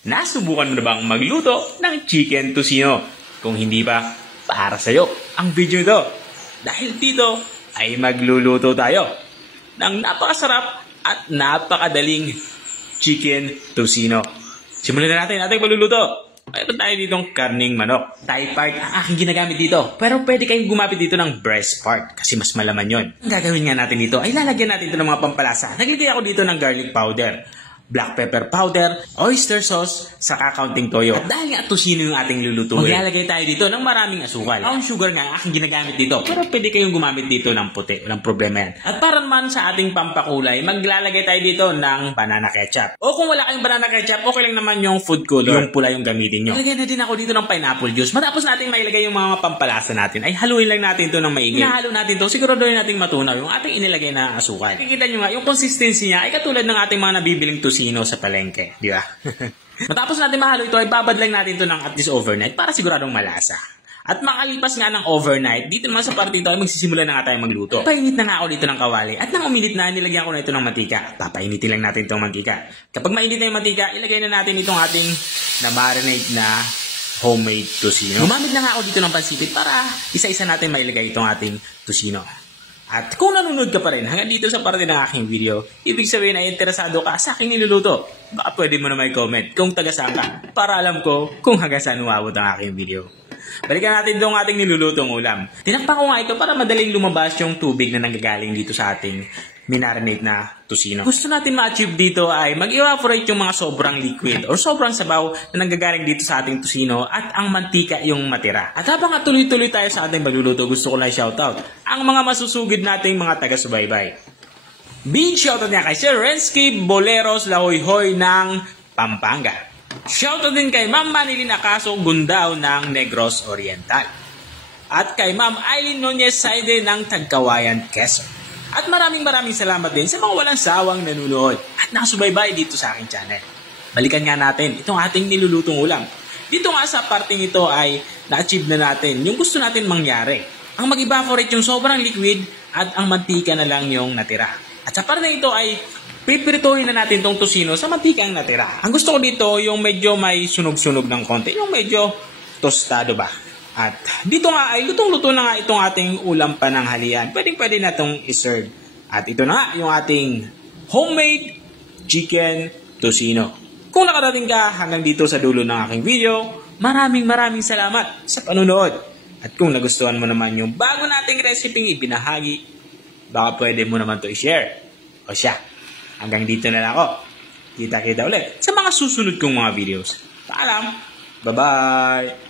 Nasubukan mo na bang magluto ng chicken tocino? Kung hindi pa, para sa'yo ang video ito. Dahil dito ay magluluto tayo ng napakasarap at napakadaling chicken tocino. Simulan na natin ating pagluluto. Mayroon tayo ditong karning manok. Thigh part ang aking ginagamit dito. Pero pwede kayong gumamit dito ng breast part kasi mas malaman yon. Ang gagawin nga natin dito ay lalagyan natin ito ng mga pampalasa. Naglagay ako dito ng garlic powder, black pepper powder, oyster sauce, saka kaunting toyo. At dahil nga tocino yung ating lulutuin, maglalagay tayo dito ng maraming asukal. Brown sugar nga ang aking ginagamit dito. Pero pwede kayong gumamit dito ng puti. Walang problema yan. At para naman sa ating pampakulay, maglalagay tayo dito ng banana ketchup. O kung wala kayong banana ketchup, okay lang naman yung food color. Yung pula yung gamitin nyo. Lagyan na din ako dito ng pineapple juice. Matapos natin mailagay yung mga pampalasa natin, ay haluin lang natin ito ng maigi. Hinahalo natin ito. Siguraduhin natin matunaw yung ating inilagay na asukal. Kikita nyo nga, yung consistency niya ay katulad ng ating mga nabibiling tocino sa palengke. Di ba? Matapos natin mahalo ito, ay babad lang natin ito ng at least overnight para siguradong malasa. At makalipas nga ng overnight, dito naman sa parte ito ay magsisimula na nga tayo magluto. Painit na nga ako dito ng kawali. At nang uminit na, nilagyan ko na ito ng mantika. Papainitin lang natin itong mantika. Kapag mainit na yung mantika, ilagay na natin itong ating na-marinate na homemade tocino. Gumamit na nga ako dito ng pansipit para isa-isa natin mailagay itong ating tocino. At kung nanonood ka pa rin hanggang dito sa parte ng aking video, ibig sabihin ay interesado ka sa aking niluluto. Baka pwede mo na may comment kung taga-saan ka para alam ko kung hanggang saan umabot ang aking video. Balikan natin itong ating nilulutong ulam. Tinakpan ko nga ito para madaling lumabas yung tubig na nanggagaling dito sa ating minarinate na tocino. Gusto natin ma-achieve dito ay mag-evaporate yung mga sobrang liquid or sobrang sabaw na nanggagaling dito sa ating tocino at ang mantika yung matira. At habang tuloy-tuloy tayo sa ating pagluluto, gusto ko lang shoutout ang mga masusugid nating mga taga-subaybay. Big shoutout niya kay Sir Rensky Boleros Lahoyhoy ng Pampanga. Shoutout din kay Ma'am Manilin Acaso Gundao ng Negros Oriental. At kay Ma'am Aileen Nunez Saide ng Tagkawayan, Quezon. At maraming salamat din sa mga walang sawang nanunood at nakasubaybay dito sa aking channel. Balikan nga natin itong ating nilulutong ulam. Dito nga sa parting ito ay na-achieve na natin yung gusto natin mangyari. Ang mag-evaporate yung sobrang liquid at ang mantika na lang yung natira. At sa parting ito ay pipirituhin na natin itong tocino sa mantika ang natira. Ang gusto ko dito yung medyo may sunog-sunog ng konti, yung medyo tostado ba. At dito nga ay lutong-luto na nga itong ating ulam pananghalian. Pwede na itong iserve. At ito na nga yung ating homemade chicken tocino. Kung nakarating ka hanggang dito sa dulo ng aking video, maraming salamat sa panunood. At kung nagustuhan mo naman yung bago nating recipe ibinahagi, baka pwede mo naman ito i-share. O siya, hanggang dito na lang ako. Kita-kita ulit sa mga susunod kong mga videos. Paalam! Bye-bye!